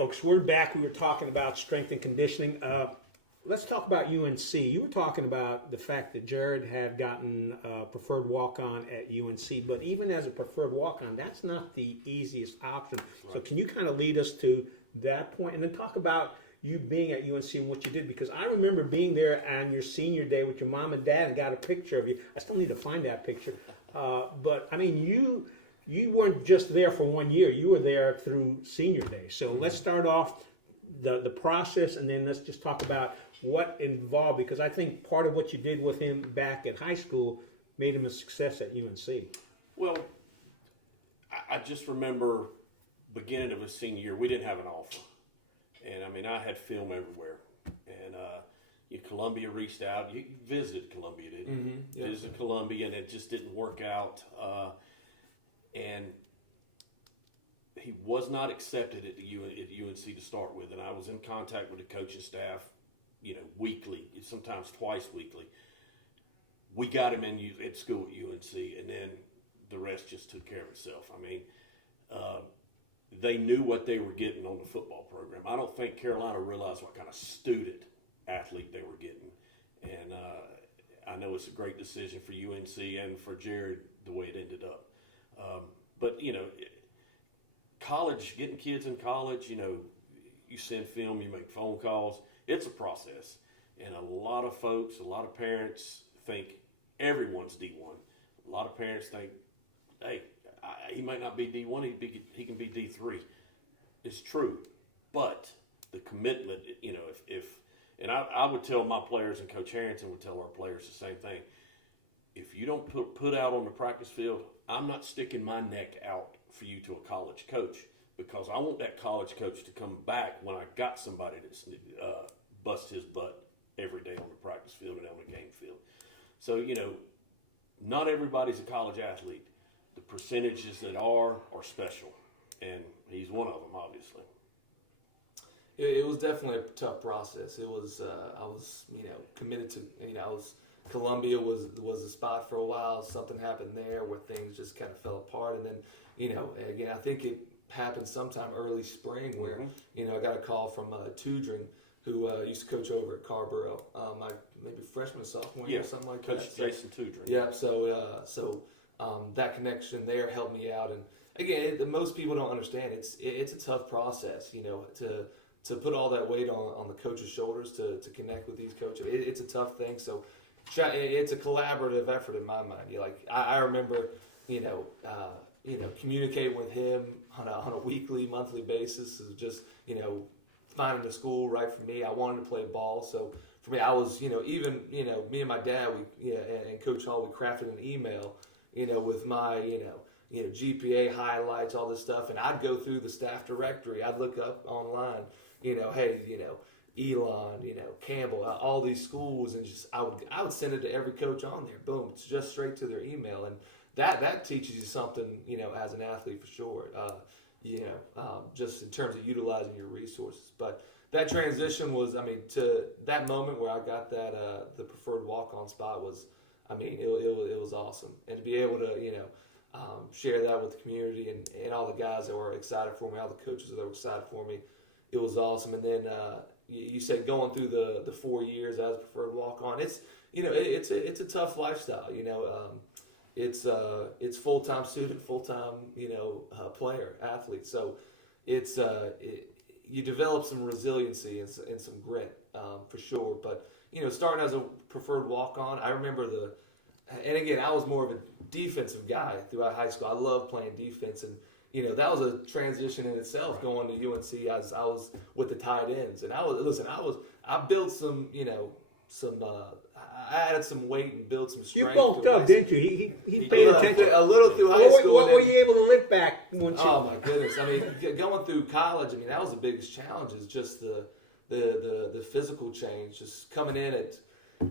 folks, we're back. We were talking about strength and conditioning. Let's talk about UNC. You were talking about the fact that Jared had gotten a preferred walk-on at UNC, but even as a preferred walk-on, that's not the easiest option. Right. So can you kind of lead us to that point, and then talk about you being at UNC and what you did? Because I remember being there on your senior day with your mom and dad and got a picture of you. I still need to find that picture. But, I mean, you weren't just there for 1 year. You were there through senior day. So let's start off the process, and then let's just talk about what involved, because I think part of what you did with him back at high school made him a success at UNC. Well, I just remember beginning of his senior year, we didn't have an offer. And, I mean, I had film everywhere. And Columbia reached out. You visited Columbia, didn't you? Mm-hmm. Yep. Visited Columbia, and it just didn't work out. And he was not accepted at UNC to start with. And I was in contact with the coaching staff, weekly, sometimes twice weekly. We got him at school at UNC, and then the rest just took care of itself. I mean, they knew what they were getting on the football program. I don't think Carolina realized what kind of student athlete they were getting. And I know it's a great decision for UNC and for Jared the way it ended up. But, college, getting kids in college, you send film, you make phone calls. It's a process. And a lot of folks, a lot of parents think everyone's D1. A lot of parents think, hey, he might not be D1, he can be D3. It's true. But the commitment, and I would tell my players, and Coach Harrington would tell our players the same thing. If you don't put out on the practice field, I'm not sticking my neck out for you to a college coach, because I want that college coach to come back when I got somebody that's bust his butt every day on the practice field and on the game field. So, not everybody's a college athlete. The percentages that are special, and he's one of them, obviously. It was definitely a tough process. It was, I was, committed to, Columbia was a spot for a while. Something happened there where things just kind of fell apart. And then, again, I think it happened sometime early spring where, I got a call from Tudrin, who used to coach over at Carborough, my maybe freshman or sophomore year or something like Coach that. Jason Tudrin. Yeah, so that connection there helped me out. And again, most people don't understand. It's a tough process, to put all that weight on the coach's shoulders to connect with these coaches. It's a tough thing. So it's a collaborative effort in my mind. I remember, communicating with him on a weekly, monthly basis. Is just, finding a school right for me. I wanted to play ball, so for me, I was, even, me and my dad, and Coach Hall, we crafted an email, with my, GPA highlights, all this stuff, and I'd go through the staff directory. I'd look up online, hey, Elon, Campbell, all these schools, and just I would send it to every coach on there. Boom, it's just straight to their email, and that teaches you something, as an athlete for sure. Just in terms of utilizing your resources. But that transition was, to that moment where I got that the preferred walk-on spot was, it was awesome. And to be able to, share that with the community and all the guys that were excited for me, all the coaches that were excited for me, it was awesome. And then you said going through the 4 years as preferred walk-on, it's a tough lifestyle. It's full-time student, full-time, player, athlete. So it's you develop some resiliency and some grit for sure. But starting as a preferred walk-on, I remember and again, I was more of a defensive guy throughout high school. I loved playing defense, and that was a transition in itself going to UNC as I was with the tight ends. And I built some, I added some weight and built some strength. You bulked up, didn't you? He paid attention. A little through high school. What were you able to lift back once you... Oh, my goodness. Going through college, that was the biggest challenge, is just the physical change. Just coming in at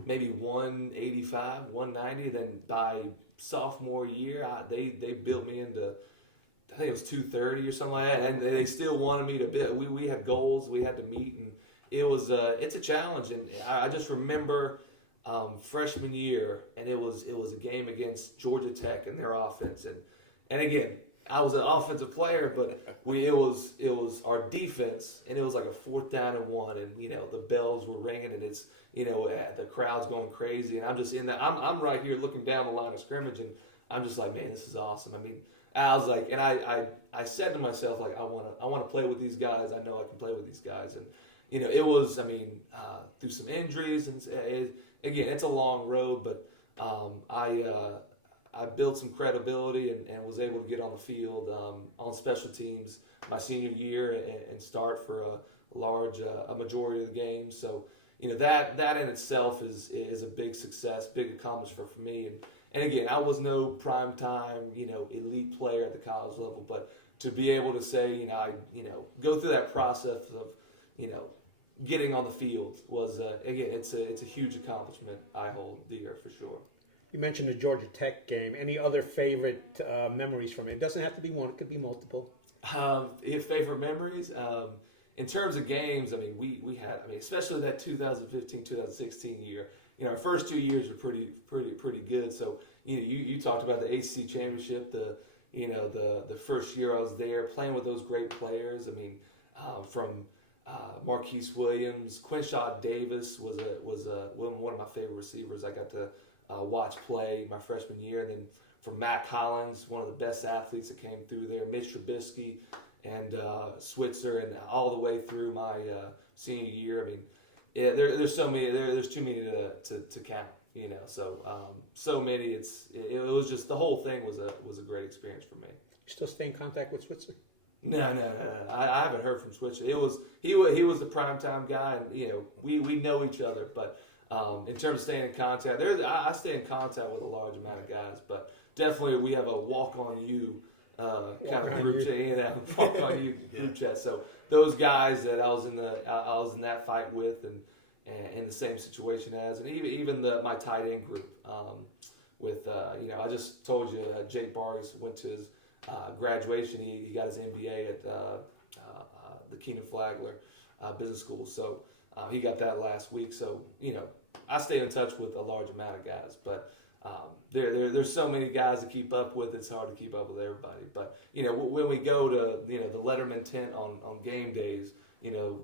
maybe 185, 190. Then by sophomore year, they built me into, I think it was 230 or something like that. And they still wanted me to build. We had goals we had to meet, and it's a challenge. And I just remember... freshman year, and it was a game against Georgia Tech and their offense, and again, I was an offensive player, but it was our defense, and it was like a 4th down and 1, and the bells were ringing, and it's the crowd's going crazy, and I'm just in that. I'm right here looking down the line of scrimmage, and I'm just like, man, this is awesome. I mean, I was like, and I said to myself, like, I want to play with these guys. I know I can play with these guys, and it was, I mean, through some injuries, and again, it's a long road, but I built some credibility and was able to get on the field on special teams my senior year and start for a majority of the games. So that in itself is a big success, big accomplishment for me. And again, I was no prime time elite player at the college level, but to be able to say I go through that process of getting on the field was again it's a huge accomplishment I hold dear for sure. You mentioned the Georgia Tech game. Any other favorite memories from it? It doesn't have to be one. It could be multiple. Favorite memories? In terms of games, I mean, we had, especially that 2015-2016 year. Our first 2 years were pretty good. So, you talked about the ACC championship, the first year I was there, playing with those great players. I mean, from Marquise Williams, Quinshaw Davis was one of my favorite receivers. I got to watch play my freshman year, and then from Matt Collins, one of the best athletes that came through there, Mitch Trubisky, and Switzer, and all the way through my senior year. I mean, yeah, there's so many. There's too many to count. So many. It was just the whole thing was a great experience for me. You still stay in contact with Switzer? No. I haven't heard from Switzer. He was the primetime guy, and we know each other, but. In terms of staying in contact, I stay in contact with a large amount of guys, but definitely we have a walk on you kind of group chat, walk on you group chat. So those guys that I was in that fight with, and in the same situation as, and even my tight end group with I just told you Jake Vargas went to his graduation. He got his MBA at the Keenan Flagler Business School. So. He got that last week, so I stay in touch with a large amount of guys, but there's so many guys to keep up with. It's hard to keep up with everybody. But when we go to the Letterman tent on game days,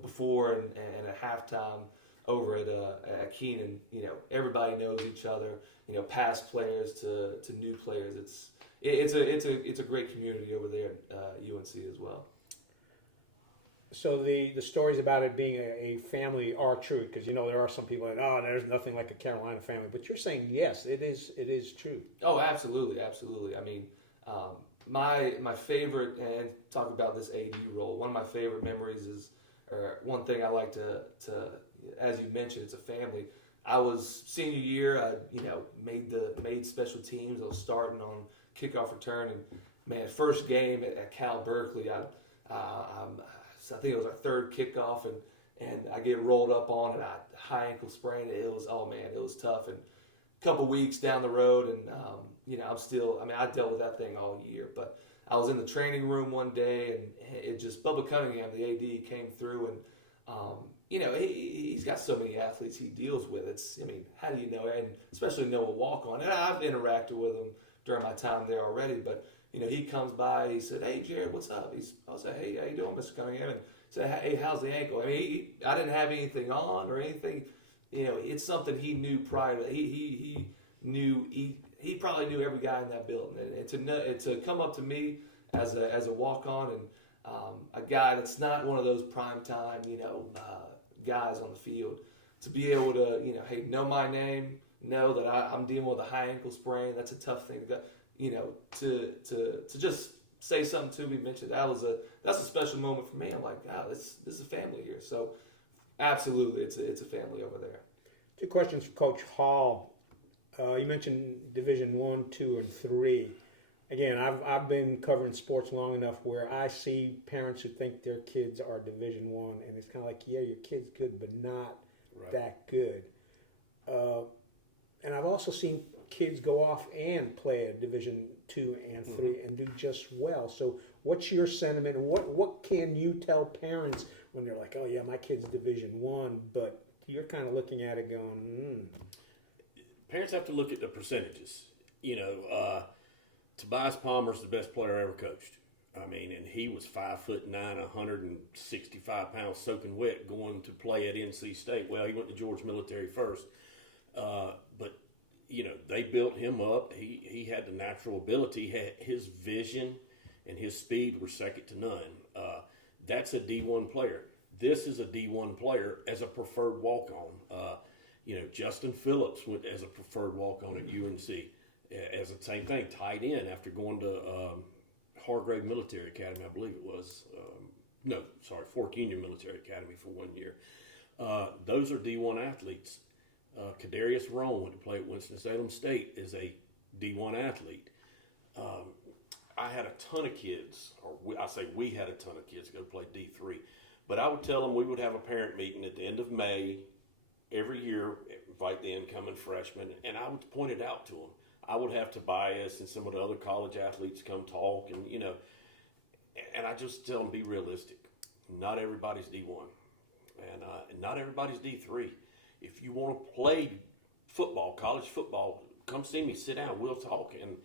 before and at halftime over at Keenan, everybody knows each other. Past players to new players. It's a great community over there at UNC as well. So the stories about it being a family are true, because there are some people that there's nothing like a Carolina family, but you're saying yes, it is true. Oh, absolutely. I mean, my favorite, and talk about this AD role. One of my favorite memories is, or one thing I like to as you mentioned, it's a family. I was senior year. I made special teams. I was starting on kickoff return, and man, first game at Cal Berkeley, I think it was our third kickoff, and I get rolled up on, and I high ankle sprain. It was tough. And a couple weeks down the road, and I'm still. I dealt with that thing all year. But I was in the training room one day, and it just Bubba Cunningham, the AD, came through, and he's got so many athletes he deals with. How do you know? And especially know a walk on. And I've interacted with him during my time there already, but. He comes by. He said, "Hey, Jared, what's up?" I said, "Hey, how you doing, Mr. Cunningham?" And he said, "Hey, how's the ankle?" I didn't have anything on or anything. It's something he knew prior to. He knew. He probably knew every guy in that building. And to come up to me as a walk on, and a guy that's not one of those prime time guys on the field, to be able to hey, know my name, know that I'm dealing with a high ankle sprain. That's a tough thing to go. To just say something to me, mention that's a special moment for me. I'm like, this is a family here. So, absolutely, it's a family over there. 2 questions for Coach Hall. You mentioned Division 1, 2, and 3. Again, I've been covering sports long enough where I see parents who think their kids are Division 1, and it's kind of like, yeah, your kid's good, but not that good. And I've also seen kids go off and play at Division 2 and 3 and do just well. So what's your sentiment, and what can you tell parents when they're like, oh yeah, my kid's Division 1, but you're kind of looking at it going, Parents have to look at the percentages. Tobias Palmer's the best player I ever coached. I mean, and he was 5'9", 165 pounds, soaking wet, going to play at NC State. Well, he went to Georgia Military first, but you know they built him up. He had the natural ability. His vision and his speed were second to none. That's a D1 player. This is a D1 player as a preferred walk-on. Justin Phillips went as a preferred walk-on at UNC. As the same thing, tight end after going to Hargrave Military Academy, I believe it was. Fork Union Military Academy for 1 year. Those are D1 athletes. Kadarius Roan went to play at Winston-Salem State as a D1 athlete. I had a ton of kids, we had a ton of kids go play D3. But I would tell them we would have a parent meeting at the end of May every year, invite the incoming freshmen, and I would point it out to them. I would have Tobias and some of the other college athletes come talk, and I just tell them, be realistic. Not everybody's D1, and not everybody's D3. If you want to play football, college football, come see me, sit down, we'll talk. And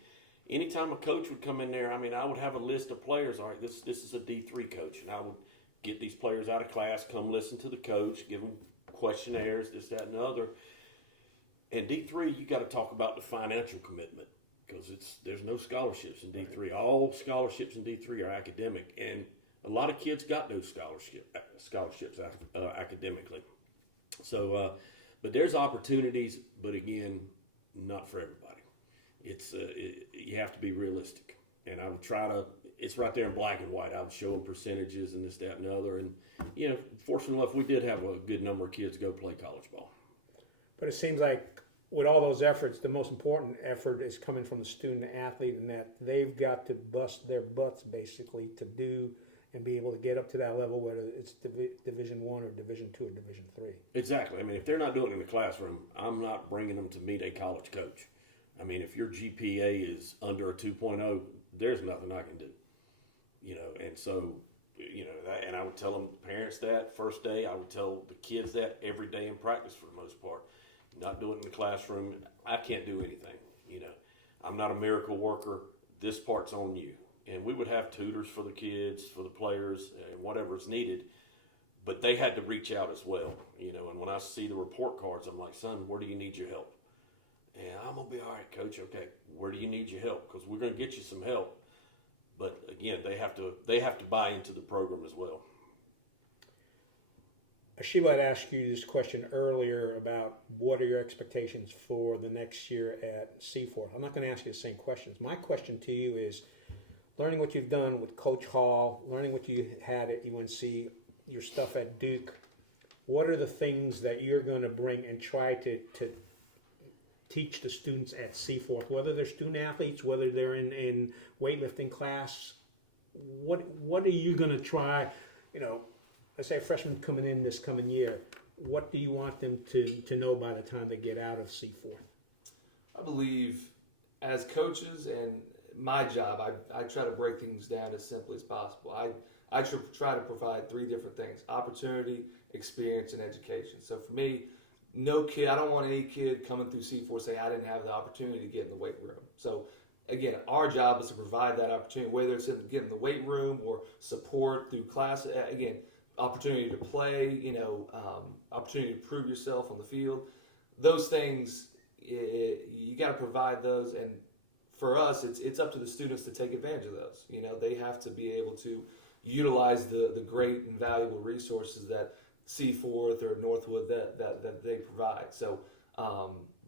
anytime a coach would come in there, I would have a list of players. All right, this is a D3 coach, and I would get these players out of class, come listen to the coach, give them questionnaires, this, that, and the other. And D3, you got to talk about the financial commitment because there's no scholarships in D3. All scholarships in D3 are academic, and a lot of kids got those scholarships academically. So, but there's opportunities, but again, not for everybody. You have to be realistic, and I would try to. It's right there in black and white. I would show them percentages and this, that, and the other, and fortunately enough, we did have a good number of kids go play college ball. But it seems like with all those efforts, the most important effort is coming from the student athlete, and that they've got to bust their butts basically to do and be able to get up to that level, whether it's Division I or Division II or Division III. Exactly. If they're not doing it in the classroom, I'm not bringing them to meet a college coach. If your GPA is under a 2.0, there's nothing I can do. And so, and I would tell them, parents, that first day. I would tell the kids that every day in practice for the most part. Not doing it in the classroom. I can't do anything. I'm not a miracle worker. This part's on you. And we would have tutors for the kids, for the players, and whatever's needed. But they had to reach out as well. And when I see the report cards, I'm like, son, where do you need your help? And I'm going to be all right, coach. Okay, where do you need your help? Because we're going to get you some help. But again, they have to buy into the program as well. Sheila had asked you this question earlier about what are your expectations for the next year at Seaforth. I'm not going to ask you the same questions. My question to you is, learning what you've done with Coach Hall, learning what you had at UNC, your stuff at Duke, what are the things that you're going to bring and try to teach the students at Seaforth, whether they're student athletes, whether they're in weightlifting class? What are you going to try, let's say a freshman coming in this coming year, what do you want them to know by the time they get out of Seaforth? I believe as coaches and my job, I try to break things down as simply as possible. I try to provide three different things: opportunity, experience, and education. So for me, no kid, I don't want any kid coming through Seaforth saying I didn't have the opportunity to get in the weight room. So again, our job is to provide that opportunity, whether it's in getting in the weight room or support through class. Again, opportunity to play, opportunity to prove yourself on the field. Those things, you got to provide those. And for us, it's up to the students to take advantage of those. They have to be able to utilize the great and valuable resources that Seaforth or Northwood that they provide. So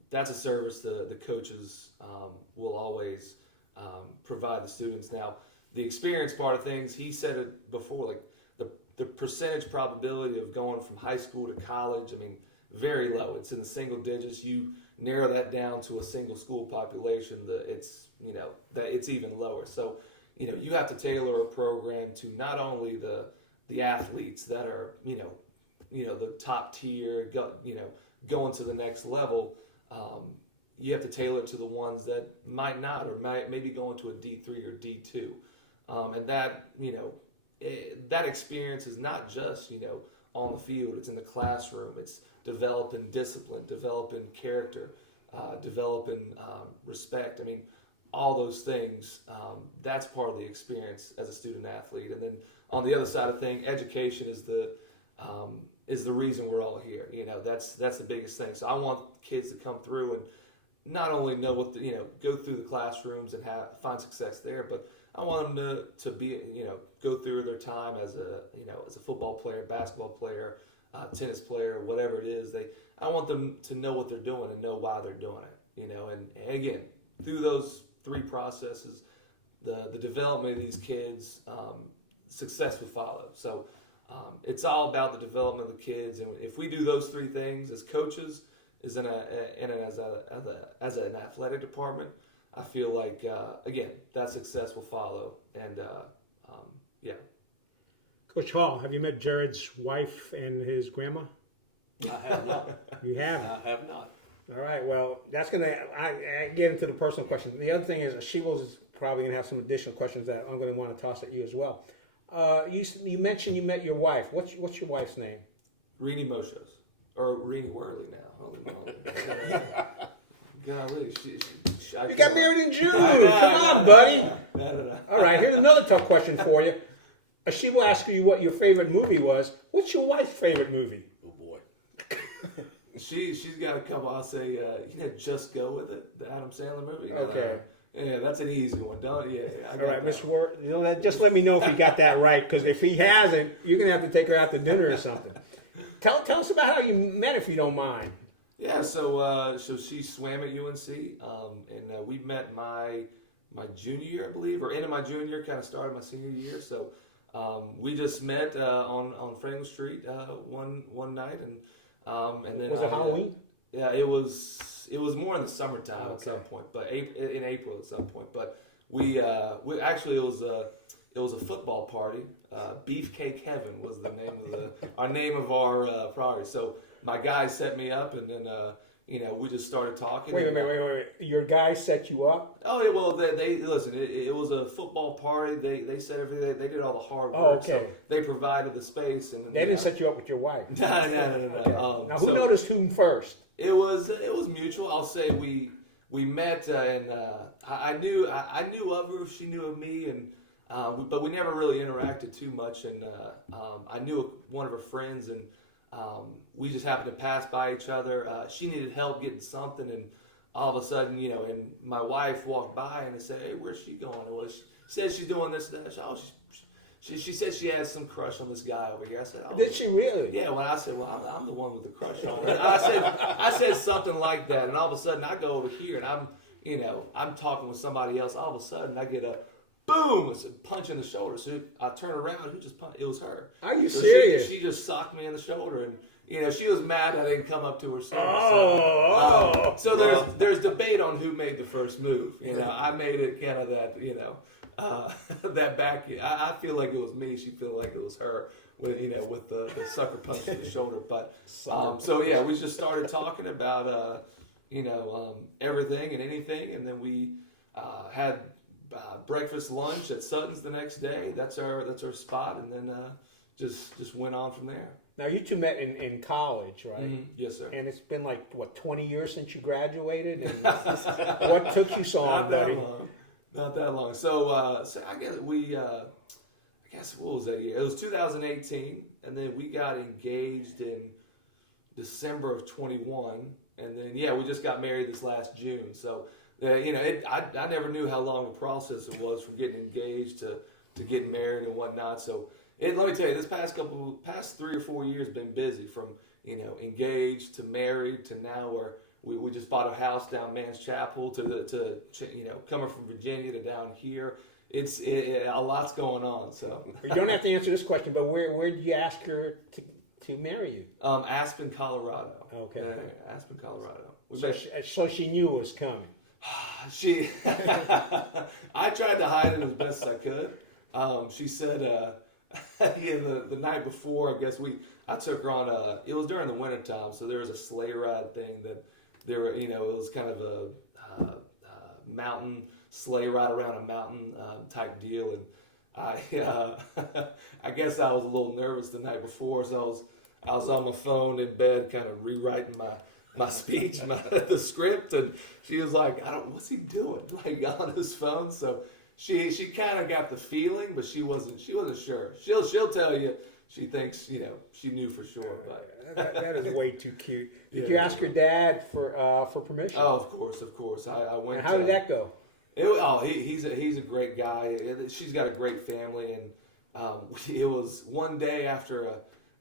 that's a service the coaches will always provide the students. Now, the experience part of things, he said it before, like the percentage probability of going from high school to college, very low. It's in the single digits. You narrow that down to a single school population, it's even lower. So, you have to tailor a program to not only the athletes that are, the top tier, going to the next level. You have to tailor it to the ones that might not, or maybe go into a D3 or D2. And that, that experience is not just, on the field. It's in the classroom. It's developing discipline, developing character, developing respect. all those things, that's part of the experience as a student athlete. And then on the other side of things, education is the reason we're all here. That's the biggest thing. So I want kids to come through and not only know what go through the classrooms and find success there, but I want them to be go through their time as a football player, basketball player, tennis player, whatever it is. I want them to know what they're doing and know why they're doing it. And again, through those three processes, the development of these kids, success will follow. So it's all about the development of the kids, and if we do those three things as coaches, as an athletic department, I feel like again that success will follow. And yeah. Coach Hall, have you met Jared's wife and his grandma? I have not. You haven't? I have not. All right, well, that's going to I get into the personal question. The other thing is Sheila's probably going to have some additional questions that I'm going to want to toss at you as well. You mentioned you met your wife. What's your wife's name? Renee Moshos. Or Renee Worley now. Holy moly. Golly. You got married in June. Come on, buddy. No. All right, here's another tough question for you. She will ask you what your favorite movie was. What's your wife's favorite movie? Oh, boy. She's got a couple. I'll say, Just Go With It, the Adam Sandler movie. Okay. Yeah, that's an easy one. Don't. Yeah. All right, Mr. Ward. Just let me know if he got that right, because if he hasn't, you're gonna have to take her out to dinner or something. Tell us about how you met, if you don't mind. Yeah. So she swam at UNC, and we met my junior year, I believe, or end of my junior year, kind of started my senior year. So we just met on Franklin Street one night, and then Was it Halloween? Yeah, it was more in the summertime Okay. at some point, but in April at some point. But we actually it was a football party. Beefcake Heaven was the name of our party. So my guys set me up, and then we just started talking. Wait. Your guy set you up? Oh, yeah, well, they listen. It was a football party. They set everything. They did all the hard work. Oh, okay. So they provided the space, and They didn't set you up with your wife. No. Okay. Now, who noticed whom first? It was mutual. I'll say we met, and I knew of her. She knew of me, and but we never really interacted too much. And I knew one of her friends, and we just happened to pass by each other. She needed help getting something, and all of a sudden, and my wife walked by and I said, "Hey, where's she going?" She said she's doing this and that. She said she has some crush on this guy over here. I said, "Oh, Did she really?" yeah." When I said, "Well, I'm the one with the crush on her," I said something like that, and all of a sudden I go over here and I'm talking with somebody else. All of a sudden I get a boom, it's a punch in the shoulder. So I turn around, who just punched? It was her. Are you So serious? She just socked me in the shoulder, and she was mad I didn't come up to her sooner. So there's debate on who made the first move. I made it kind of that that back. I feel like it was me. She feel like it was her with the sucker punch in the shoulder. But so yeah, we just started talking about everything and anything, and then we had breakfast, lunch at Sutton's the next day. That's our spot, and then just went on from there. Now, you two met in college, right? Mm-hmm. Yes, sir. And it's been 20 years since you graduated? And what took you so long, buddy? Not that long. So I guess what was that year? It was 2018, and then we got engaged in December of 21, and then we just got married this last June. So I never knew how long the process it was from getting engaged to getting married and whatnot. So let me tell you, this past 3 or 4 years been busy, from engaged to married to now where we just bought a house down Man's Chapel to coming from Virginia to down here. It's a lot's going on. So You don't have to answer this question, but where did you ask her to marry you? Aspen, Colorado. Okay. Yeah, Aspen, Colorado. So she knew it was coming. I tried to hide it as best I could. She said, the night before, I guess I took her on it was during the wintertime, so there was a sleigh ride thing that it was kind of a mountain sleigh ride around a mountain type deal, and I guess I was a little nervous the night before, so I was on my phone in bed, kind of rewriting my speech, the script, and she was like, what's he doing, like on his phone? So she kind of got the feeling, but she wasn't sure. She'll tell you she thinks she knew for sure, but that is way too cute. Did Yeah. you ask your dad for permission? oh, of course, I went. And how did that go? He's a great guy. She's got a great family, and it was one day after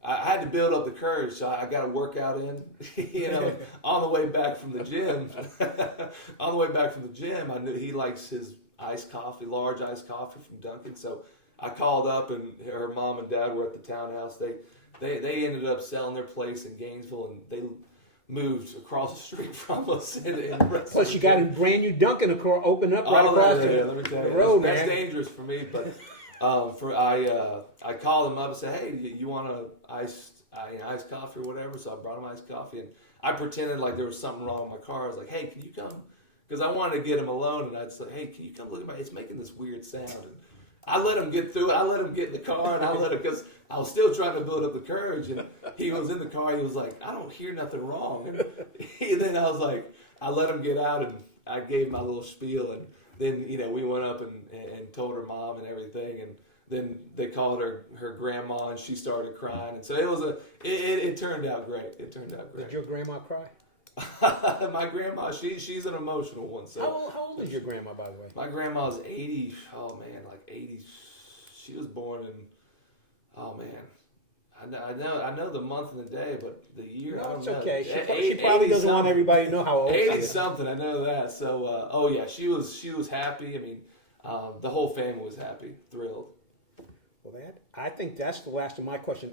I had to build up the courage, so I got a workout in, on the way back from the gym. On the way back from the gym, I knew he likes his iced coffee, large iced coffee from Dunkin'. So I called up, and her mom and dad were at the townhouse. They ended up selling their place in Gainesville, and they moved across the street from us. Plus, you got a brand new Dunkin' open up right across let me tell the you, road, that's man. dangerous for me. But I called him up and said, hey, you want a iced coffee or whatever? So I brought him iced coffee, and I pretended like there was something wrong with my car. I was like, hey, can you come? Because I wanted to get him alone, and I'd say, hey, can you come look at my? It's making this weird sound. And I let him get through it. I let him get in the car, and I let him, because I was still trying to build up the courage. And he was in the car. He was like, I don't hear nothing wrong. And then I was like, I let him get out, and I gave my little spiel. And then, we went up and told her mom and everything. And then they called her grandma, and she started crying. And so it turned out great. It turned out great. Did your grandma cry? My grandma, she's an emotional one. So How old is your grandma, by the way? my grandma's 80. Oh man, like 80. She was born in. Oh man, I know the month and the day, but the year. I No, don't it's know. okay. She probably doesn't want everybody to know how old she 80 is. something. I know that. So oh yeah, she was happy. I mean, the whole family was happy, thrilled. Well, I think that's the last of my questions.